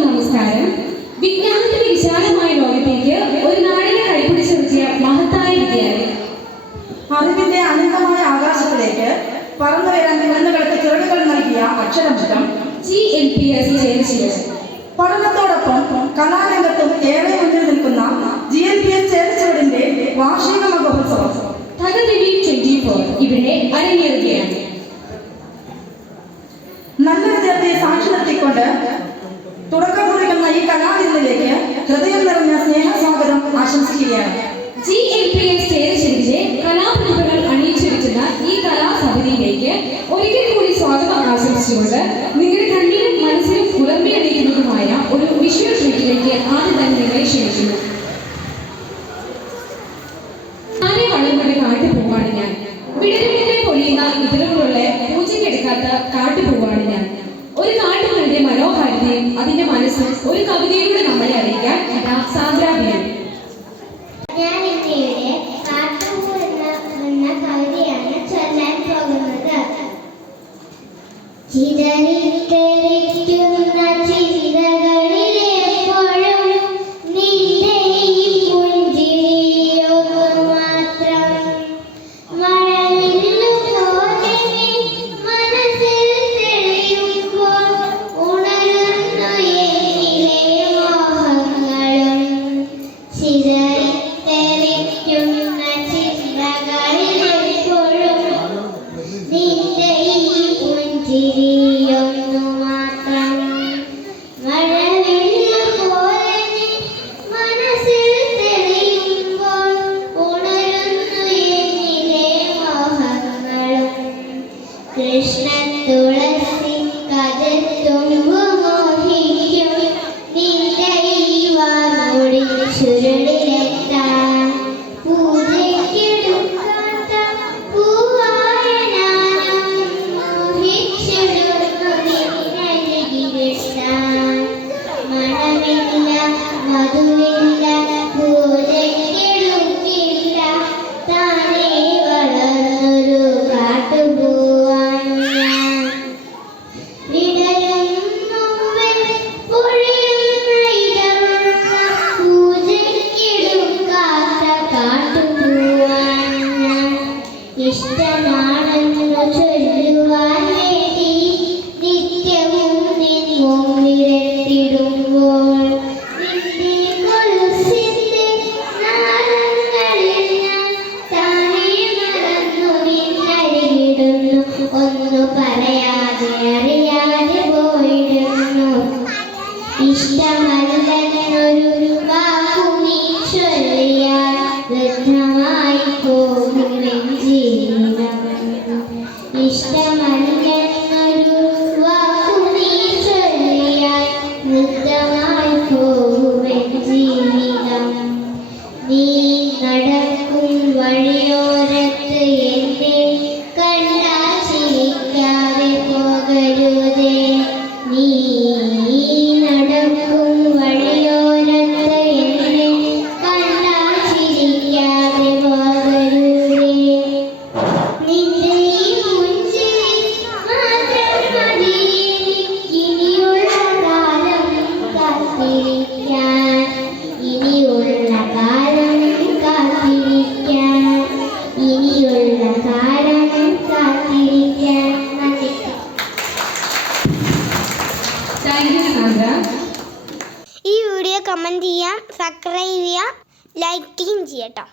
നമസ്കാരം. വിജ്ഞാനത്തിന്റെ വിശാലമായ ലോകത്തേക്ക് ഒരു നാടിനെ കൈപിടിച്ചുയർത്തിയ മഹത്തായ വിദ്യാലയം. അറിവിന്റെ അനന്തമായ ആകാശത്തിലേക്ക് പറന്നു വരാൻ കുഴന്നുകൾക്ക് ചിറകുകൾ നൽകിയ അക്ഷരമുഖം GLPS ചേർച്ചില്. പഠനത്തോടൊപ്പം കലാരംഗത്തും ഏറെ മുന്നിൽ നിൽക്കുന്ന GLPS ചേർച്ചവടിന്റെ വാർഷിക മഹോത്സവം തകതിരി 24 ഇവിടെ അരങ്ങേറുകയാണ്. നല്ല വിദ്യാർത്ഥിയെ സാക്ഷി നിർത്തിക്കൊണ്ട് തുടക്കം കുറിക്കുന്ന ഈ കലാവിരുന്നിലേക്ക് ഹൃദയം നിറഞ്ഞ സ്നേഹസ്വാഗതം ആശംസിക്കുകയാണ്. GLPS ചേർച്ചിലെ കലാപ്രതിഭകൾ അണിയിച്ചൊരുക്കുന്ന ഈ കലാസമിതിയിലേക്ക് ഒരിക്കൽ കൂടി സ്വാഗതം ആശംസിച്ചുകൊണ്ട് നിങ്ങളുടെ കണ്ണിലും മനസ്സിലും കുളിർമയണിക്കുന്നതുമായ ഒരു വിഷ്വൽ ട്രീറ്റിലേക്ക് ആദ്യം തന്നെ നിങ്ങളെ ക്ഷണിക്കുന്നു. ആരെ വളർന്നൊരു കാട്ടുപോവാണ് ഞാൻ, വിടരുവിനെ പൊഴിയുന്ന ഇതിലുള്ള പൂജയ്ക്കെടുക്കാത്ത കാട്ടുപോവാണ് ഞാൻ. ഒരു കാട്ടുകളുടെ മനോഹാരിതയും അതിന്റെ മനസ്സും ഒരു കവിതയിലൂടെ നമ്മളെ അറിയിക്കാൻ ഇതാ സാന്ദ്രാഭിനയം. ഞാൻ ഇന്ത്യയുടെ കാട്ടുപൂ എന്ന കവിതയാണ് ചൊല്ലാൻ പോകുന്നത്. ചിതറിത്തെറിക്കുന്ന ചിന്തകളിലെപ്പോഴും നിന്റെ ഈ പുഞ്ചിരിയൊന്നു മാത്രം. മഴവില്ലുപോലെ മനസ്സിൽ തെളിയുമ്പോൾ ഉണരുന്നു എന്നിലെ മോഹങ്ങളും. ചിതറിത്തെറിക്കുന്ന ചിന്തകളിലെപ്പോഴും നിന്റെ ഈ പുഞ്ചിരിയൊന്നു മാത്രം. മഴവില്ലുപോലെ മനസ്സിൽ തെളിയുമ്പോൾ ഉണരുന്നു എന്നിലെ മോഹങ്ങളും. കൃഷ്ണ തുളസി കഥത്തുമ്പു മോഹിക്കും നിന്റെ ഈ വാമൊഴി ചുരുളിലെത്താൻ. പൂജയ്ക്കെടുക്കാത്ത പൂവായ ഞാനും മോഹിച്ചിടുന്നു നിന്നരികിലെത്താൻ. മണമില്ല മധുവില്ല പൂജയ്ക്കെടുക്കില്ല താനേ വളർന്നൊരു കാട്ടുപൂവാണ് ഞാൻ. വിടരുന്നുവേ പൊഴിയുന്ന ഇടറുന്ന പൂജയ്ക്കെടുക്കാത്ത കാട്ടുപൂവാണ് ഞാൻ. ഇഷ്ടമാണെന്നു ചൊല്ലുവാൻ വേണ്ടി നിത്യവും നിൻ മുമ്പിലെത്തിടുമ്പോൾ നിന്റെ കൊലുസിന്റെ നാളങ്ങളിൽ ഞാൻ താനേ മറന്നു നിന്നരികിടുന്നു. ഒന്നു പറയാതെ അറിയാതെ പോയിടുന്നു. ഇഷ്ടമല്ലെന്നൊരു വാക്കു നീ ചൊല്ലിയാൽ വൃദ്ധമായി പോകുമെൻ ജീവിതം. ഇഷ്ടമല്ലെന്നൊരു വാക്കു നീ ചൊല്ലിയാൽ വൃദ്ധമായി പോകുമെൻ ജീവിതം. നീ നടക്കും വഴിയോരത്ത് എന്നെ കണ്ടാൽ ചിരിക്കാതെ പോകരുതേ. നീ നടക്കും വഴിയോരത്ത് എന്നെ കണ്ടാൽ ചിരിക്കാതെ പോകരുതേ. നിന്റെ ഈ പുഞ്ചിരി മാത്രം മതി ഇനിയുള്ള കാലം കാത്തിരിക്കാൻ. ഇനിയുള്ള കാലം കാത്തിരിക്കാൻ. ഇനിയുള്ള കാലം കാത്തിരിക്കാൻ. Thank you Sandra. ഈ വീഡിയോ കമൻറ്റ് ചെയ്യാം, സബ്സ്ക്രൈബ് ചെയ്യാം, ലൈക്കും ചെയ്യട്ടോ.